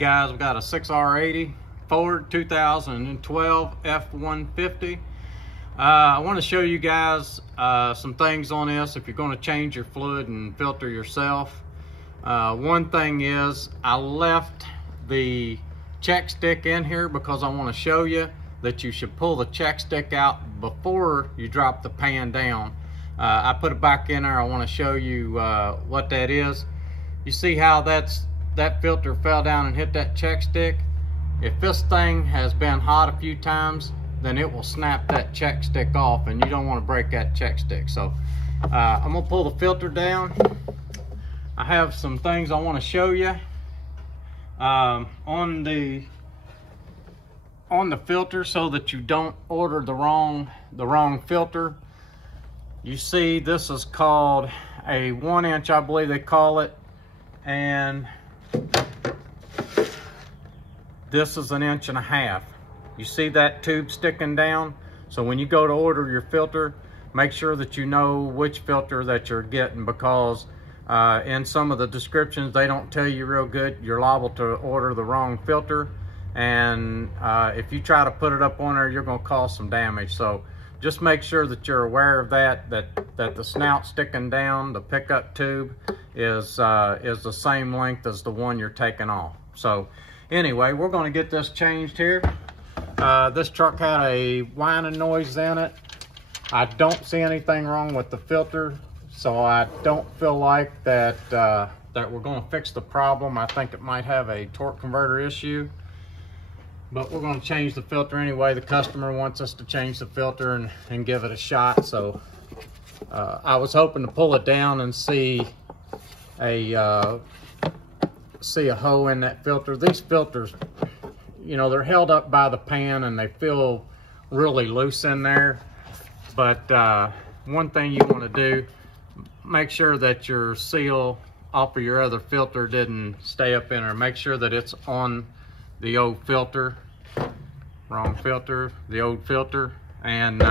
guys, we got a 6R80 Ford 2012 F150. I want to show you guys some things on this if you're going to change your fluid and filter yourself. One thing is I left the check stick in here because I want to show you that you should pull the check stick out before you drop the pan down. I put it back in there. I want to show you what that is. You see how that filter fell down and hit that check stick? If this thing has been hot a few times, then it will snap that check stick off, and you don't want to break that check stick. So I'm gonna pull the filter down. I have some things I want to show you on the filter, so that you don't order the wrong filter. You see, this is called a 1-inch, I believe they call it, and this is 1.5 inches. You see that tube sticking down? So when you go to order your filter, make sure that you know which filter that you're getting, because in some of the descriptions they don't tell you real good. You're liable to order the wrong filter, and if you try to put it up on there, you're going to cause some damage. So just make sure that you're aware of that the snout sticking down, the pickup tube, is the same length as the one you're taking off. So anyway, we're going to get this changed here. This truck had a whining noise in it. I don't see anything wrong with the filter, so I don't feel like that we're going to fix the problem. I think it might have a torque converter issue, but we're going to change the filter anyway. The customer wants us to change the filter and give it a shot. So I was hoping to pull it down and see a hole in that filter. These filters, you know, they're held up by the pan and they feel really loose in there. But one thing you want to do, make sure that your seal off of your other filter didn't stay up in there. Make sure that it's on the old filter. Wrong filter, the old filter. And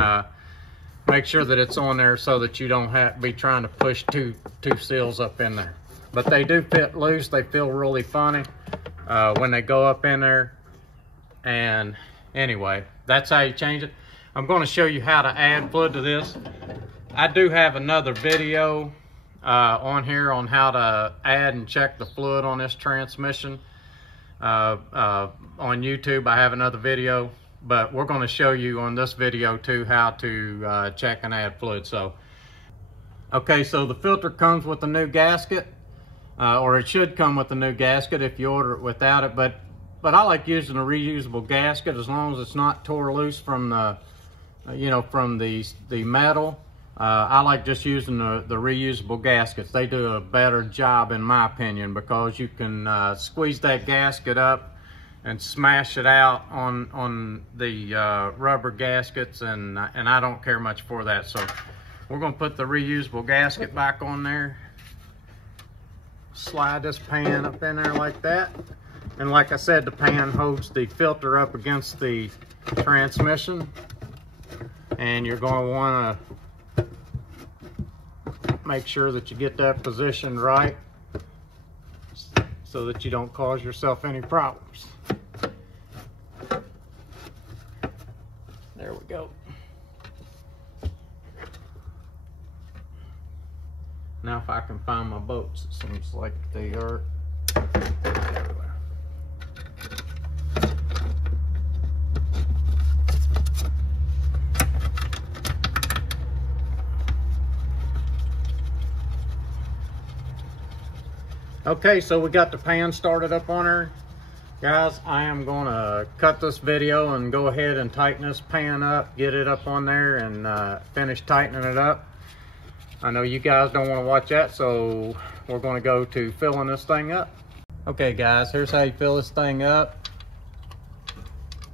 make sure that it's on there so that you don't have to be trying to push two seals up in there. But they do fit loose. They feel really funny when they go up in there. And anyway, that's how you change it. I'm going to show you how to add fluid to this. I do have another video on here on how to add and check the fluid on this transmission. On YouTube, I have another video, but we're going to show you on this video too how to check and add fluid. So, okay, so the filter comes with a new gasket, or it should come with a new gasket if you order it without it. But I like using a reusable gasket as long as it's not tore loose from the, from the metal. I like just using the reusable gaskets. They do a better job, in my opinion, because you can squeeze that gasket up and smash it out on the rubber gaskets, and I don't care much for that. So we're going to put the reusable gasket back on there. Slide this pan up in there like that. And like I said, the pan holds the filter up against the transmission. And you're going to want to make sure that you get that positioned right so that you don't cause yourself any problems. There we go. Now if I can find my bolts, it seems like they are everywhere. Okay, so we got the pan started up on her. Guys, I am going to cut this video and go ahead and tighten this pan up, get it up on there, and finish tightening it up. I know you guys don't want to watch that, so we're going to go to filling this thing up. Okay guys, here's how you fill this thing up.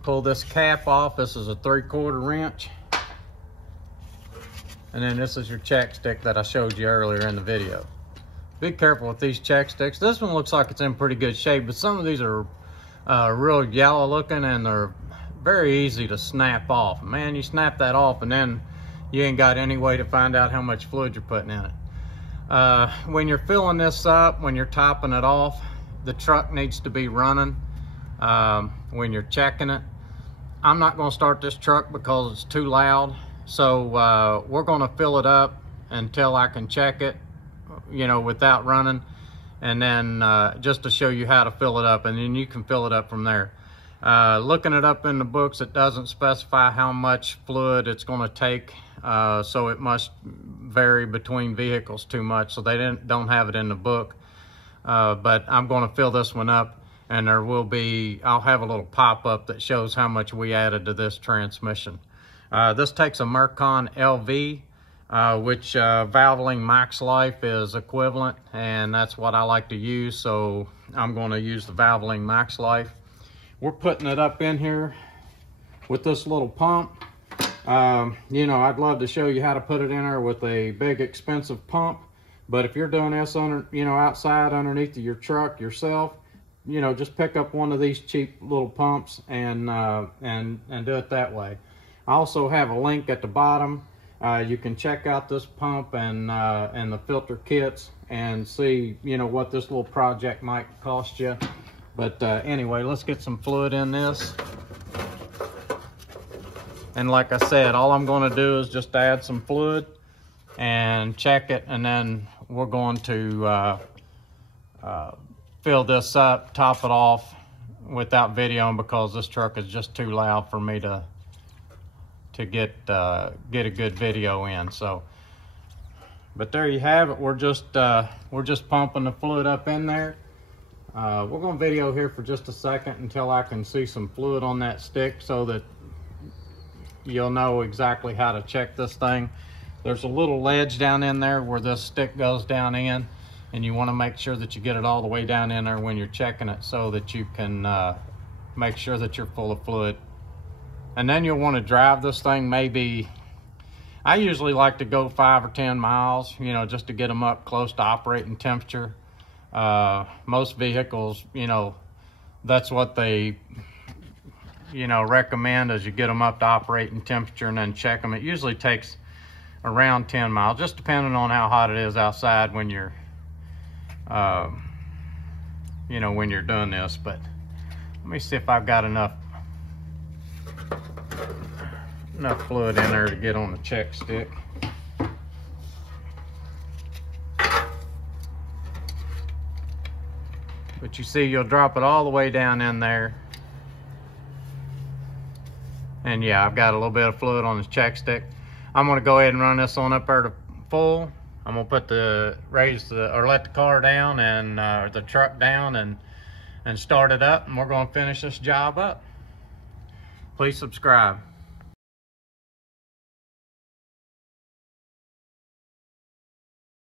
Pull this cap off. This is a 3/4 wrench. And then this is your check stick that I showed you earlier in the video. Be careful with these check sticks. This one looks like it's in pretty good shape, but some of these are real yellow looking, and they're very easy to snap off. Man, you snap that off and then you ain't got any way to find out how much fluid you're putting in it. When you're filling this up, when you're topping it off, the truck needs to be running when you're checking it. I'm not going to start this truck because it's too loud, so we're going to fill it up until I can check it, you know, without running, and then just to show you how to fill it up, and then you can fill it up from there. Looking it up in the books, it doesn't specify how much fluid it's going to take, so it must vary between vehicles too much, so they don't have it in the book. But I'm going to fill this one up, and there will be, I'll have a little pop-up that shows how much we added to this transmission. This takes a Mercon LV, which Valvoline Max Life is equivalent, and that's what I like to use, so I'm going to use the Valvoline Max Life. We're putting it up in here with this little pump. You know, I'd love to show you how to put it in there with a big expensive pump, but if you're doing this under, you know, outside underneath of your truck yourself, you know, just pick up one of these cheap little pumps and do it that way. I also have a link at the bottom. You can check out this pump and the filter kits and see, you know, what this little project might cost you. But anyway, let's get some fluid in this. And like I said, all I'm going to do is just add some fluid and check it, and then we're going to fill this up, top it off without videoing because this truck is just too loud for me to get a good video in. So, but there you have it. We're just pumping the fluid up in there. We're going to video here for just a second until I can see some fluid on that stick so that you'll know exactly how to check this thing. There's a little ledge down in there where this stick goes down in, and you want to make sure that you get it all the way down in there when you're checking it so that you can make sure that you're full of fluid. And then you'll want to drive this thing maybe, I usually like to go 5 or 10 miles, you know, just to get them up close to operating temperature. Most vehicles, you know, that's what they, you know, recommend, as you get them up to operating temperature and then check them. It usually takes around 10 miles, just depending on how hot it is outside when you're, you know, when you're doing this. But let me see if I've got enough fluid in there to get on the check stick. But you see, you'll drop it all the way down in there. And yeah, I've got a little bit of fluid on the check stick. I'm gonna go ahead and run this on up there to full. I'm gonna put let the car down and the truck down and start it up, and we're gonna finish this job up. Please subscribe.